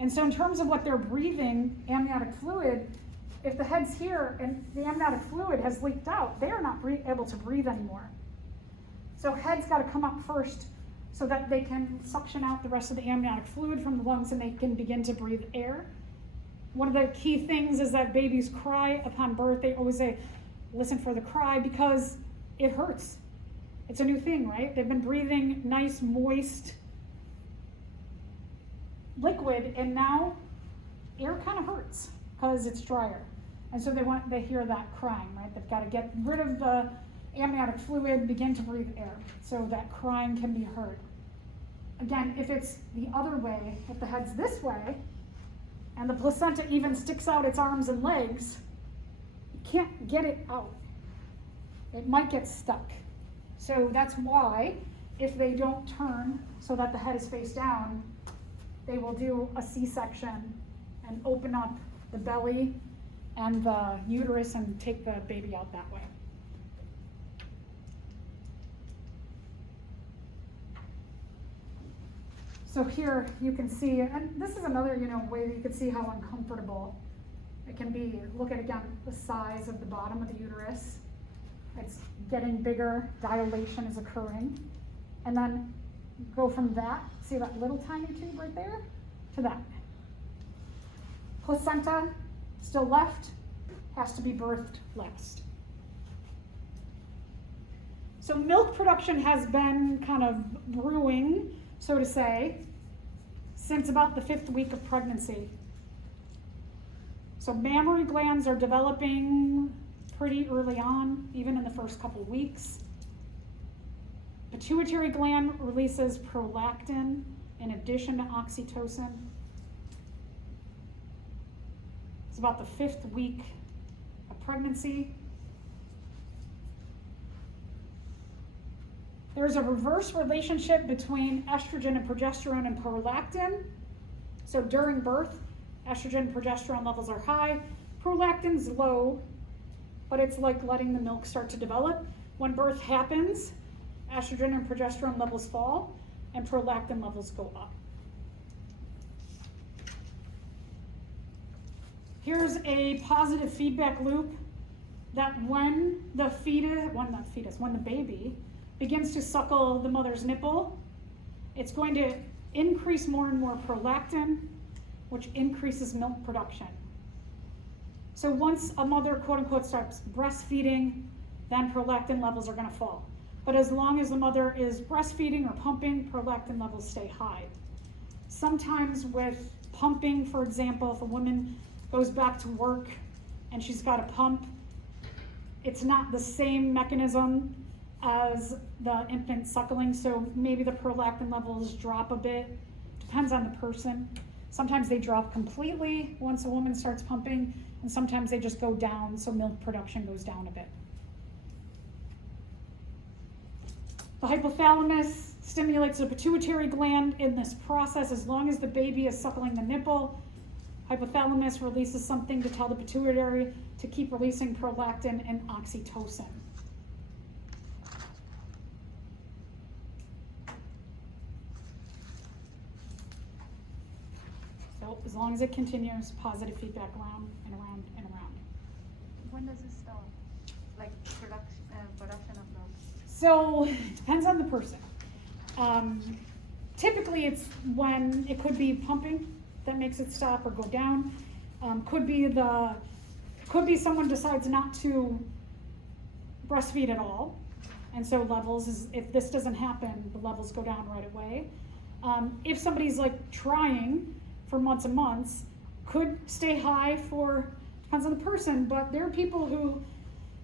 and so in terms of what they're breathing, amniotic fluid, if the head's here and the amniotic fluid has leaked out, they are not able to breathe anymore. So head's got to come up first so that they can suction out the rest of the amniotic fluid from the lungs and they can begin to breathe air. One of the key things is that babies cry upon birth. They always say, listen for the cry, because it hurts. It's a new thing, right? They've been breathing nice, moist liquid, and now air kind of hurts because it's drier. And so they hear that crying, right? They've got to get rid of the amniotic fluid, begin to breathe air, so that crying can be heard. Again, if it's the other way, if the head's this way, and the placenta even sticks out its arms and legs, you can't get it out. It might get stuck. So that's why, if they don't turn so that the head is face down, they will do a C-section and open up the belly and the uterus and take the baby out that way. So here you can see, and this is another way that you can see how uncomfortable it can be. Look at, again, the size of the bottom of the uterus. It's getting bigger, dilation is occurring. And then go from that, see that little tiny tube right there, to that. Placenta, still left, has to be birthed last. So milk production has been kind of brewing, so to say, since about the 5th week of pregnancy. So mammary glands are developing pretty early on, even in the first couple weeks. Pituitary gland releases prolactin in addition to oxytocin. It's about the 5th week of pregnancy. There's a reverse relationship between estrogen and progesterone and prolactin. So during birth, estrogen and progesterone levels are high, prolactin's low, but it's like letting the milk start to develop. When birth happens, estrogen and progesterone levels fall and prolactin levels go up. Here's a positive feedback loop that when the baby begins to suckle the mother's nipple, it's going to increase more and more prolactin, which increases milk production. So once a mother, quote unquote, starts breastfeeding, then prolactin levels are going to fall. But as long as the mother is breastfeeding or pumping, prolactin levels stay high. Sometimes with pumping, for example, if a woman goes back to work and she's got a pump, it's not the same mechanism as the infant suckling, so maybe the prolactin levels drop a bit. Depends on the person. Sometimes they drop completely once a woman starts pumping, and sometimes they just go down, so milk production goes down a bit. The hypothalamus stimulates the pituitary gland in this process. As long as the baby is suckling the nipple, hypothalamus releases something to tell the pituitary to keep releasing prolactin and oxytocin. So as long as it continues, positive feedback around and around and around. When does it stop? Like production of milk? So it depends on the person. Typically it's when it could be pumping that makes it stop or go down. Could be someone decides not to breastfeed at all, and so levels is, if this doesn't happen, the levels go down right away. If somebody's like trying for months and months, could stay high for, depends on the person, but there are people who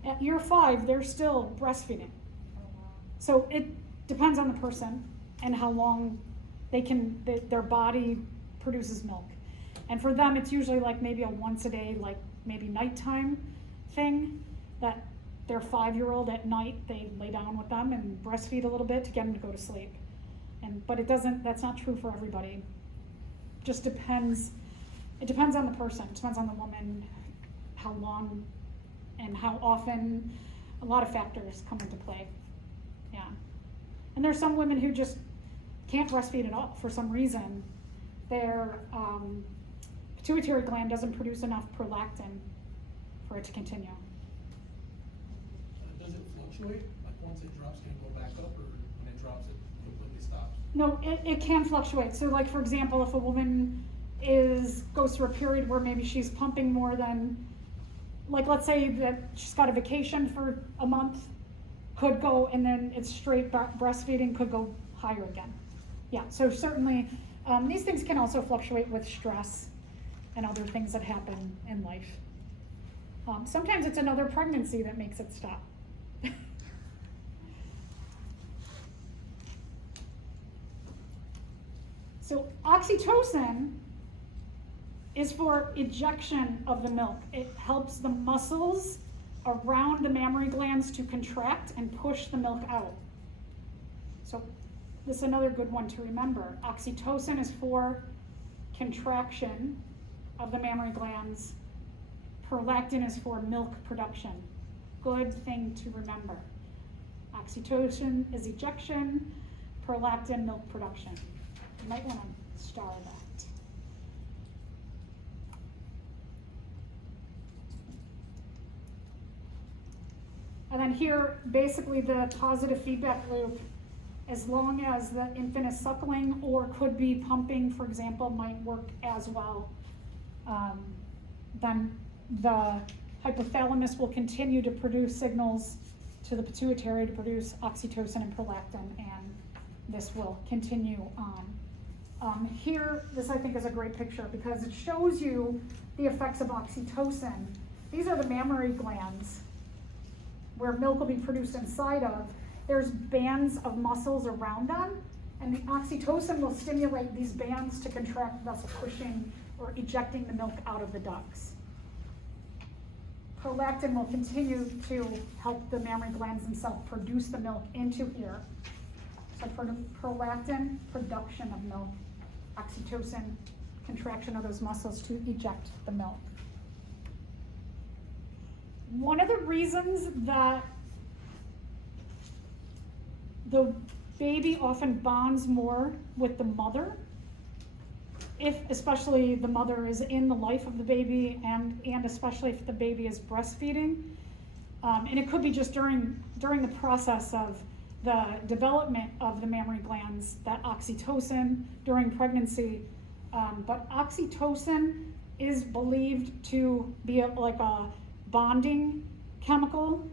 at year 5 they're still breastfeeding. Oh, wow. So it depends on the person and how long their body produces milk. And for them, it's usually like maybe a once a day, like maybe nighttime thing, that their 5-year-old at night, they lay down with them and breastfeed a little bit to get them to go to sleep. But that's not true for everybody. Just depends, it depends on the person, it depends on the woman, how long and how often, a lot of factors come into play, yeah. And there's some women who just can't breastfeed at all for some reason. Their pituitary gland doesn't produce enough prolactin for it to continue. Does it fluctuate? Like once it drops, can it go back up, or when it drops, it completely stops? No, it can fluctuate. So like, for example, if a woman goes through a period where maybe she's pumping more than, like let's say that she's got a vacation for a month, could go, and then it's straight breastfeeding, could go higher again. Yeah, so certainly these things can also fluctuate with stress and other things that happen in life. Sometimes it's another pregnancy that makes it stop. So oxytocin is for ejection of the milk. It helps the muscles around the mammary glands to contract and push the milk out. So this is another good one to remember. Oxytocin is for contraction of the mammary glands. Prolactin is for milk production. Good thing to remember. Oxytocin is ejection, prolactin, milk production. You might want to star that. And then here, basically the positive feedback loop, as long as the infant is suckling or could be pumping, for example, might work as well. Then the hypothalamus will continue to produce signals to the pituitary to produce oxytocin and prolactin, and this will continue on. Here, this I think is a great picture because it shows you the effects of oxytocin. These are the mammary glands where milk will be produced inside of. There's bands of muscles around them, and the oxytocin will stimulate these bands to contract, thus pushing or ejecting the milk out of the ducts. Prolactin will continue to help the mammary glands themselves produce the milk into here. So for the prolactin, production of milk, oxytocin, contraction of those muscles to eject the milk. One of the reasons that the baby often bonds more with the mother, if especially the mother is in the life of the baby, and especially if the baby is breastfeeding, and it could be just during the process of the development of the mammary glands, that oxytocin during pregnancy, but oxytocin is believed to be like a bonding chemical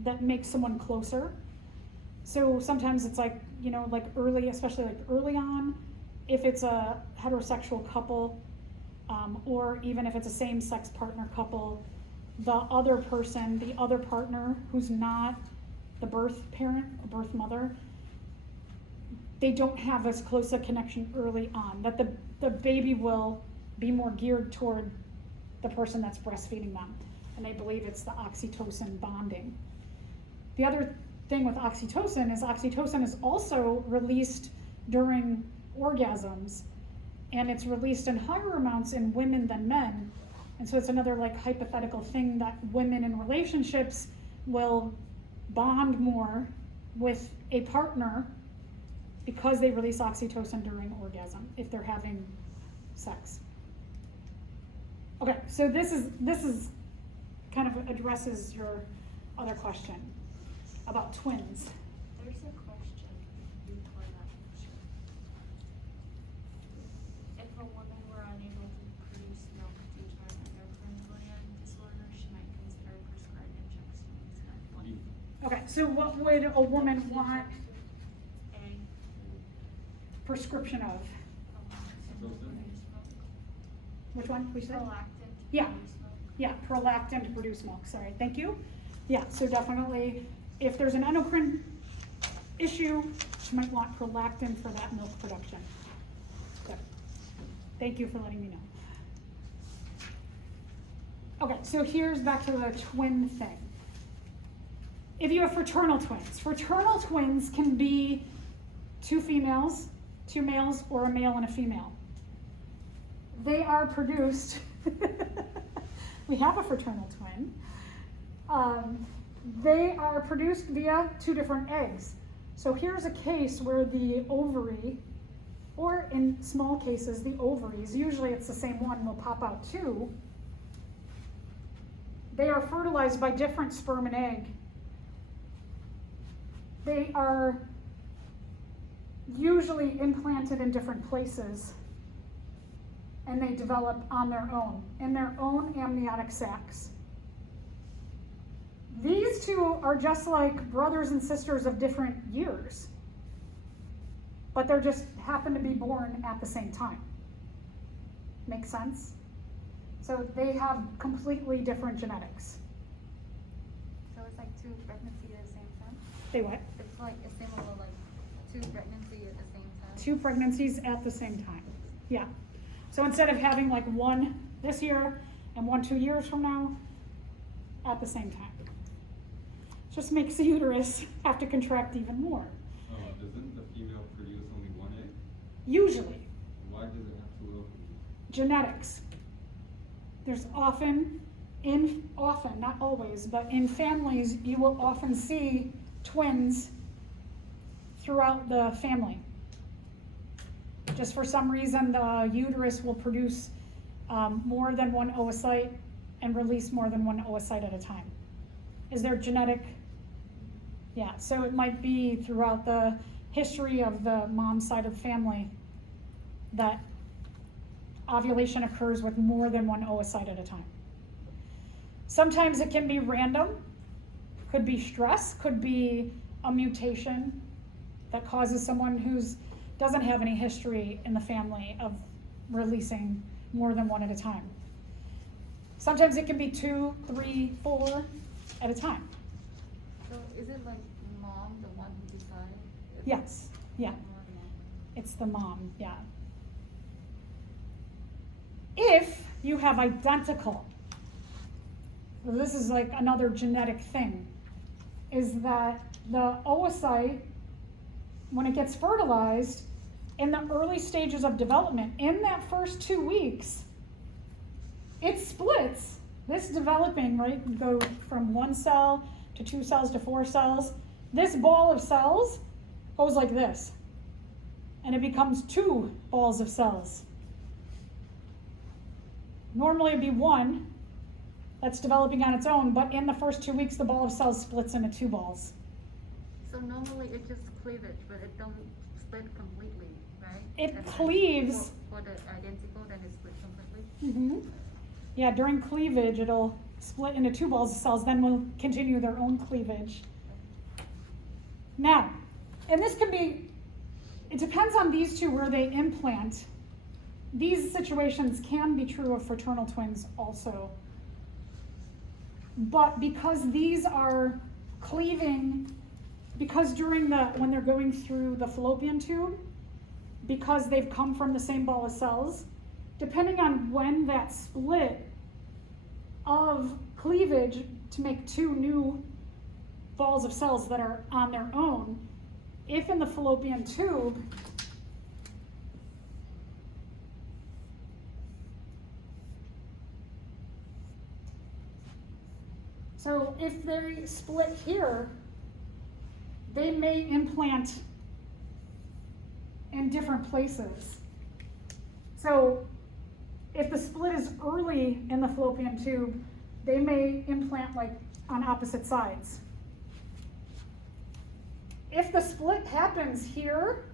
that makes someone closer. So sometimes it's like, like early, especially like early on, if it's a heterosexual couple, or even if it's a same-sex partner couple, the other person, the other partner who's not the birth parent or birth mother, they don't have as close a connection early on, that the baby will be more geared toward the person that's breastfeeding them, and they believe it's the oxytocin bonding. The other thing with oxytocin is also released during orgasms, and it's released in higher amounts in women than men. And so it's another like hypothetical thing that women in relationships will bond more with a partner because they release oxytocin during orgasm if they're having sex. Okay, so this is kind of addresses your other question about twins. There's a question before that question. If a woman were unable to produce milk due to an endocrine gland disorder, she might consider prescribed injections at one. Okay, so what would a woman want Egg, prescription of? Which one? We said? prolactin to Yeah. produce milk. Yeah, prolactin to produce milk, sorry, thank you. Yeah, so definitely, if there's an endocrine issue, you might want prolactin for that milk production. So, thank you for letting me know. Okay, so here's back to the twin thing. If you have fraternal twins can be 2 females, 2 males, or a male and a female. They are produced, we have a fraternal twin. They are produced via 2 different eggs. So here's a case where the ovary, or in small cases, the ovaries, usually it's the same one, will pop out 2. They are fertilized by different sperm and egg. They are usually implanted in different places, and they develop on their own, in their own amniotic sacs. These 2 are just like brothers and sisters of different years, but they're just happen to be born at the same time. Make sense? So they have completely different genetics. So it's like 2 pregnancies at the same time? They what? It's like a similar like 2 pregnancies at the same time? 2 pregnancies at the same time. Yeah. So instead of having like 1 this year and 1 2 years from now, at the same time. Just makes the uterus have to contract even more. Doesn't the female produce only 1 egg? Usually. Why does it have 2 ovaries? Genetics. There's often, not always, but in families, you will often see twins throughout the family. Just for some reason, the uterus will produce more than 1 oocyte and release more than 1 oocyte at a time. Is there genetic? Yeah, so it might be throughout the history of the mom's side of the family that ovulation occurs with more than 1 oocyte at a time. Sometimes it can be random, could be stress, could be a mutation that causes someone who doesn't have any history in the family of releasing more than 1 at a time. Sometimes it can be 2, 3, 4 at a time. So is it like mom, the one who decided? Yes, yeah, Or mom? it's the mom, yeah. If you have identical, well, this is like another genetic thing, is that the oocyte, when it gets fertilized, in the early stages of development, in that first 2 weeks, it splits. This developing, right, go from 1 cell to 2 cells to 4 cells. This ball of cells goes like this, and it becomes 2 balls of cells. Normally it'd be 1 that's developing on its own, but in the first 2 weeks, the ball of cells splits into 2 balls. So normally it's just cleavage, but it don't split completely, right? It And then cleaves. For the identical, then it split completely? Mm-hmm. Yeah, during cleavage, it'll split into 2 balls of cells, then will continue their own cleavage. Now, and this can be, it depends on these 2 where they implant. These situations can be true of fraternal twins also. But because these are cleaving, because when they're going through the fallopian tube, because they've come from the same ball of cells, depending on when that split of cleavage to make 2 new balls of cells that are on their own. If in the fallopian tube, so if they split here, they may implant in different places. So if the split is early in the fallopian tube, they may implant like on opposite sides. If the split happens here,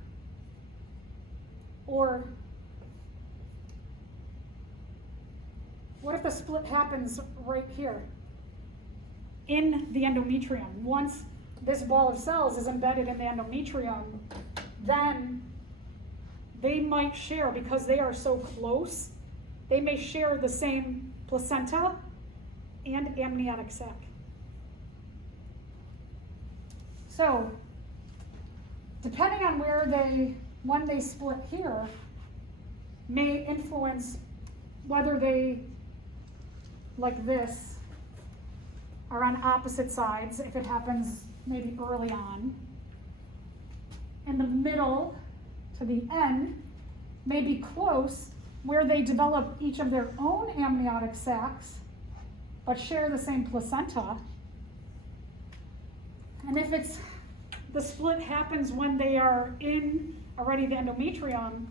or what if the split happens right here in the endometrium? Once this ball of cells is embedded in the endometrium, then they might share, because they are so close, they may share the same placenta and amniotic sac. So, depending on when they split here, may influence whether they, like this, are on opposite sides, if it happens maybe early on. In the middle to the end may be close, where they develop each of their own amniotic sacs, but share the same placenta. And if the split happens when they are in already the endometrium,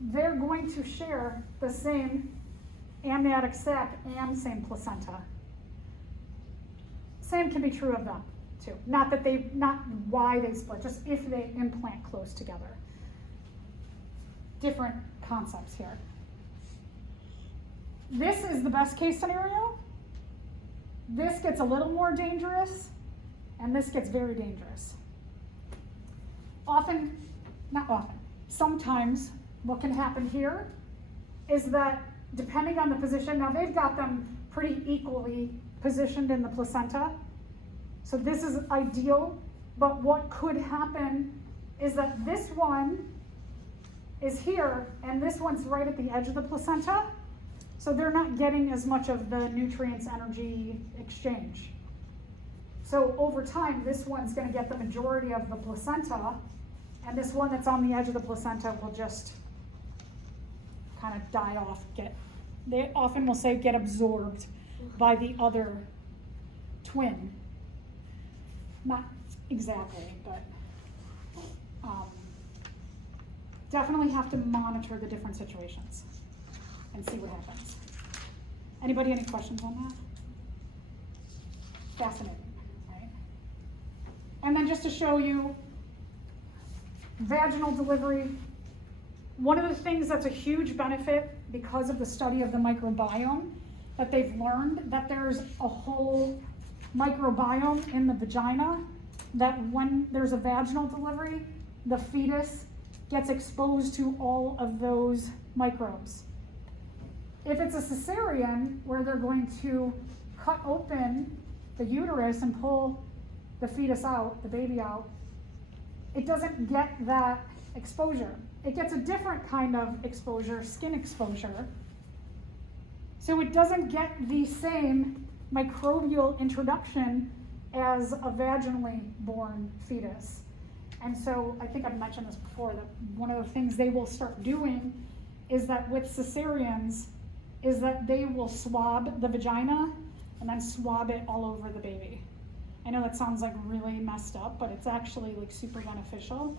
they're going to share the same amniotic sac and same placenta. Same can be true of them too. Not why they split, just if they implant close together. Different concepts here. This is the best case scenario. This gets a little more dangerous, and this gets very dangerous. Sometimes what can happen here is that, depending on the position, now they've got them pretty equally positioned in the placenta, so this is ideal, but what could happen is that this one is here, and this one's right at the edge of the placenta, so they're not getting as much of the nutrients energy exchange. So over time, this one's gonna get the majority of the placenta, and this one that's on the edge of the placenta will just kind of die off, they often will say get absorbed by the other twin. Not exactly, but definitely have to monitor the different situations and see what happens. Anybody, any questions on that? Fascinating, right? And then just to show you vaginal delivery, one of the things that's a huge benefit because of the study of the microbiome, that they've learned that there's a whole microbiome in the vagina, that when there's a vaginal delivery, the fetus gets exposed to all of those microbes. If it's a cesarean, where they're going to cut open the uterus and pull the fetus out, the baby out, it doesn't get that exposure. It gets a different kind of exposure, skin exposure. So it doesn't get the same microbial introduction as a vaginally born fetus. And so I think I've mentioned this before, that one of the things they will start doing is that with cesareans, is that they will swab the vagina and then swab it all over the baby. I know that sounds like really messed up, but it's actually like super beneficial.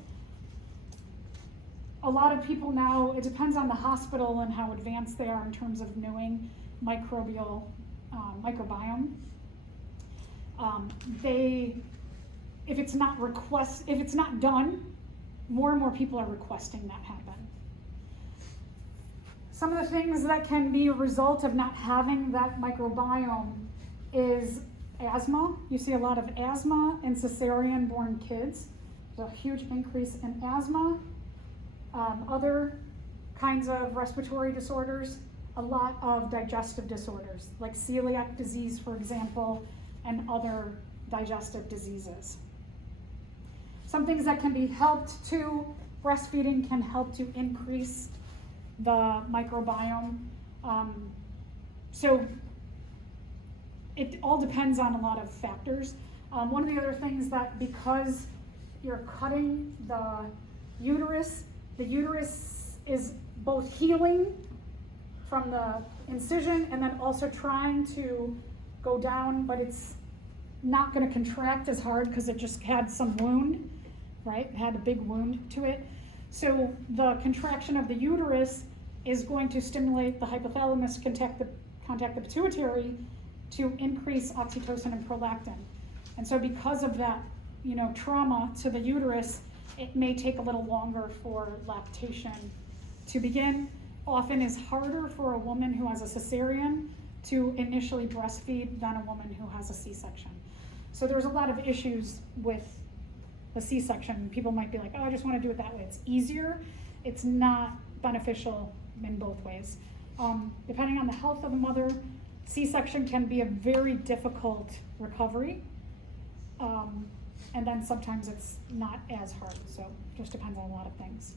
A lot of people now, it depends on the hospital and how advanced they are in terms of knowing microbiome. If it's not done, more and more people are requesting that happen. Some of the things that can be a result of not having that microbiome is asthma. You see a lot of asthma in cesarean-born kids. There's a huge increase in asthma. Other kinds of respiratory disorders, a lot of digestive disorders, like celiac disease, for example, and other digestive diseases. Some things that can be helped to, breastfeeding can help to increase the microbiome. So it all depends on a lot of factors, One of the other things that because you're cutting the uterus is both healing from the incision and then also trying to go down, but it's not gonna contract as hard because it just had some wound, right? It had a big wound to it. So the contraction of the uterus is going to stimulate the hypothalamus, contact the pituitary to increase oxytocin and prolactin. And so because of that, trauma to the uterus, it may take a little longer for lactation to begin. Often is harder for a woman who has a cesarean to initially breastfeed than a woman who has a C-section. So there's a lot of issues with the C-section. People might be like, oh, I just want to do it that way. It's easier. It's not beneficial in both ways. Depending on the health of the mother, C-section can be a very difficult recovery. And then sometimes it's not as hard. So it just depends on a lot of things.